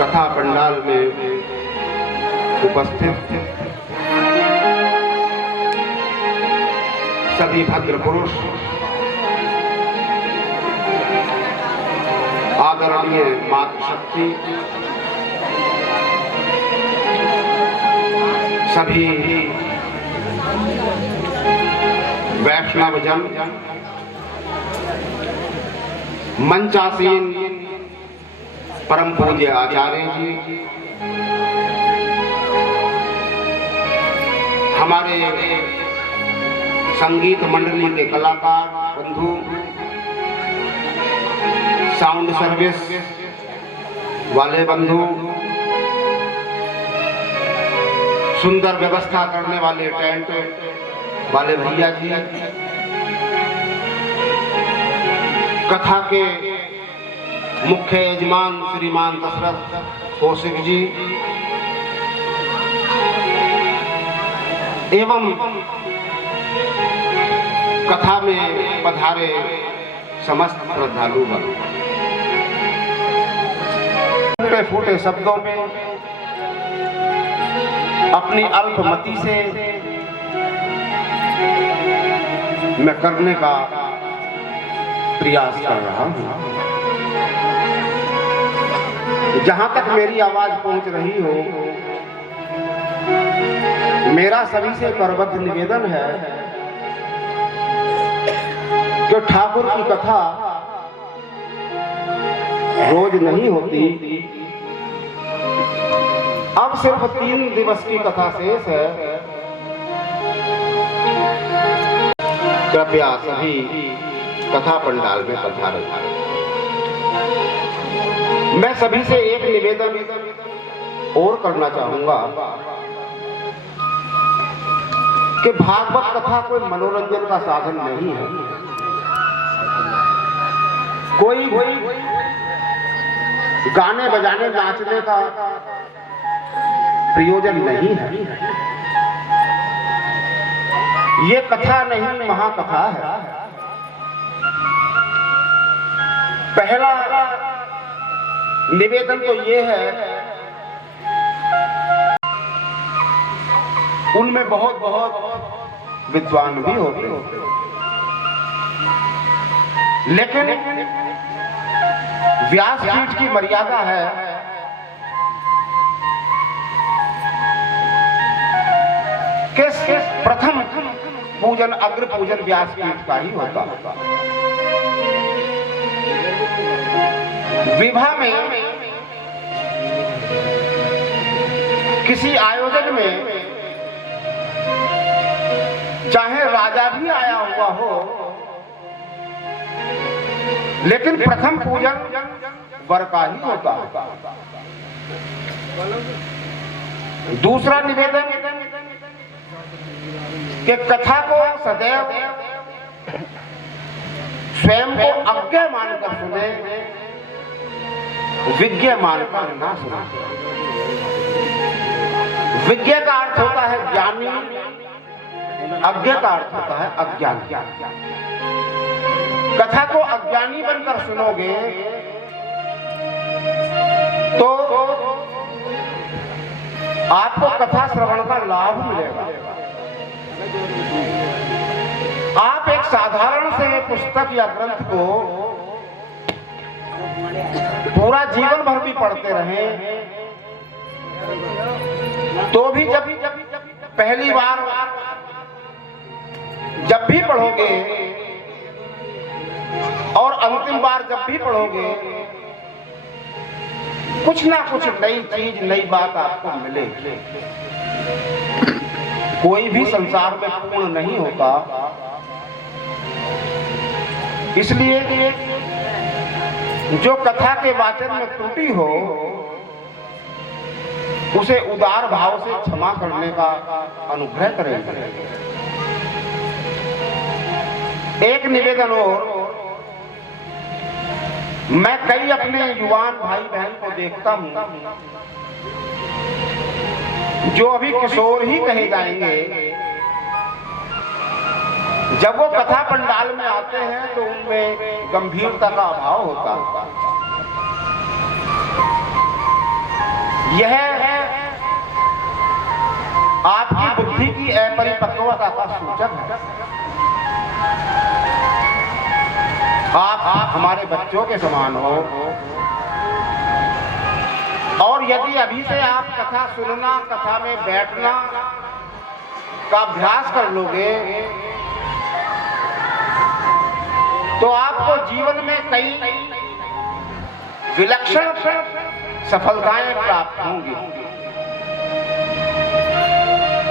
कथा पंडाल में उपस्थित सभी भद्र पुरुष, आदरणीय मातृशक्ति, सभी वैष्णव जन, मंचासीन परम पूज्य आचार्य जी, हमारे संगीत मंडली के कलाकार बंधु, साउंड सर्विस वाले बंधु, सुंदर व्यवस्था करने वाले टेंट वाले भैया जी, कथा के मुख्य यजमान श्रीमान दशरथ कौशिक जी एवं कथा में पधारे समस्त श्रद्धालु बंधु, टूटे फूटे शब्दों में अपनी अल्पमति से मैं करने का प्रयास कर रहा हूं। जहां तक मेरी आवाज पहुंच रही हो, मेरा सभी से करबद्ध निवेदन है कि ठाकुर की कथा रोज नहीं होती, अब सिर्फ 3 दिवस की कथा शेष है। कृपया सभी कथा पंडाल में पधारें। मैं सभी से एक निवेदन और करना चाहूंगा कि भागवत कथा कोई मनोरंजन का साधन नहीं है, कोई गाने बजाने नाचने का प्रयोजन नहीं है। ये कथा नहीं, महाकथा है। पहला निवेदन तो ये है, उनमें बहुत बहुत विद्वान भी होते हैं, लेकिन व्यासपीठ की मर्यादा है कि प्रथम पूजन, अग्र पूजन व्यासपीठ का ही होता है। विवाह में किसी आयोजन में चाहे राजा भी आया हुआ हो, लेकिन प्रथम पूजन वर का ही होता है। दूसरा निवेदन कि कथा को सदैव स्वयं को अज्ञ मानकर सुने, विज्ञ मानकर ना सुने। विज्ञ का अर्थ होता है ज्ञानी, अज्ञ का अर्थ होता है अज्ञानी। कथा को अज्ञानी बनकर सुनोगे तो आपको कथा श्रवण का लाभ मिलेगा। आप एक साधारण से पुस्तक या ग्रंथ को पूरा जीवन भर भी पढ़ते रहें तो भी जब पहली बार जब भी पढ़ोगे और अंतिम बार जब भी पढ़ोगे, कुछ ना कुछ नई चीज, नई बात आपको मिलेगी। कोई भी संसार में पूर्ण नहीं होता, इसलिए जो कथा के वाचन में त्रुटि हो उसे उदार भाव से क्षमा करने का अनुग्रह करेंगे। एक निवेदन और, मैं कई अपने युवान भाई बहन को देखता हूं जो अभी किशोर ही कहे जाएंगे, जब वो कथा पंडाल में आते हैं तो उनमें गंभीरता का अभाव होता है। यह आपकी बुद्धि की अपरिपक्वता का सूचक है। आप हमारे बच्चों के समान हो, और यदि अभी से आप कथा सुनना, कथा में बैठना का अभ्यास कर लोगे तो आपको जीवन में कई विलक्षण सफलताएं प्राप्त होंगी।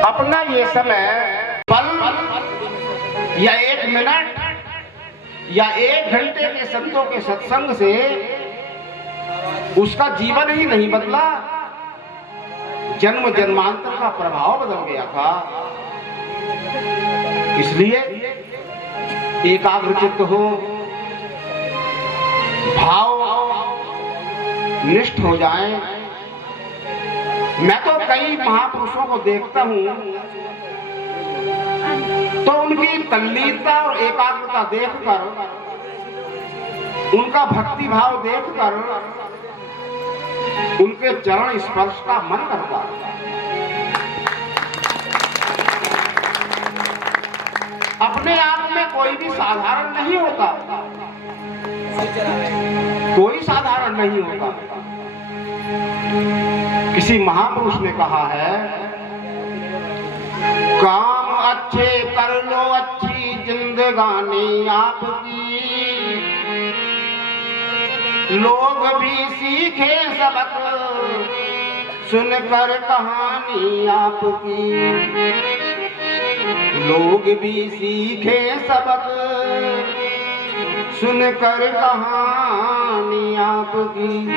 अपना ये समय पल या 1 मिनट या 1 घंटे के संतों के सत्संग से उसका जीवन ही नहीं बदला, जन्म जन्मांतर का प्रभाव बदल गया था। इसलिए एकाग्रचित्त हो, भाव निष्ठ हो जाएं। मैं तो कई महापुरुषों को देखता हूं तो उनकी तल्लीनता और एकाग्रता देखकर, उनका भक्ति भाव देखकर उनके चरण स्पर्श का मन करता है। अपने आप में कोई भी साधारण नहीं होता, कोई साधारण नहीं होता। किसी महापुरुष ने कहा है, काम अच्छे कर लो, अच्छी जिंदगानी आपकी, लोग भी सीखे सबक सुनकर कहानी आपकी, लोग भी सीखे सबक सुनकर कहानी आपकी।